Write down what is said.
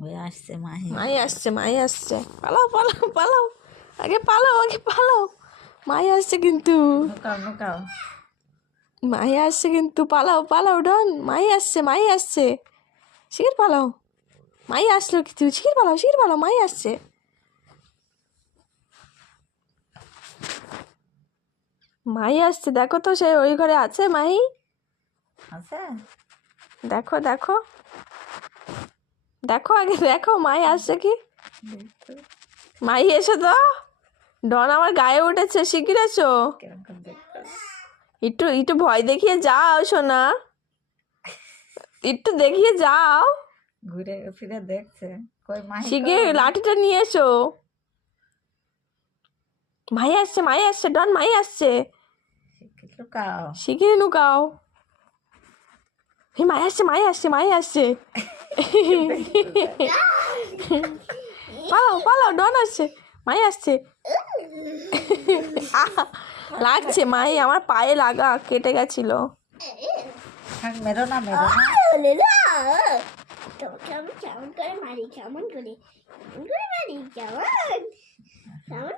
আসছে আসছে মাহি মাই আসছে মাই আসছে, পালাও পালাও পালাও, আগে পালাও আগে পালাও, মাই আসছে কিন্তু, নুকাও নুকাও। মাই আসছে কিন্তু, পালাও পালাও ডন, মাই আসছে শিগগির পালাও, মাই আসলো কিন্তু, শিগগির পালাও মাই আসছে। মাই আসছে, দেখো তো সে ওই ঘরে আছে মাই, আছে দেখো দেখো দেখো আগে দেখো মাই আসছে কি, মাই এসো তো, ডন আমার গায়ে উঠেছে, শিগগির এসো, কিরকম দেখতে একটু একটু ভয় দেখিয়ে যাও সোনা, একটু দেখিয়ে যাও, ঘুরে ফিরে দেখছে কই মাহি শিগগির লাঠিটা নিয়ে এসো, মাই আসছে ডন, মাই আসছে, লুকাও। শিগগির লুকাও, মাই আসছে পালাও পালাও, ডন আসছে, মাই আসছে, লাগছে মাই আমার পায়ে লাগা, কেটে গেছিল, মেরো না মেরো না। তোমাকে আমি কেমন করে মারি, কেমন করে মারি, কেমন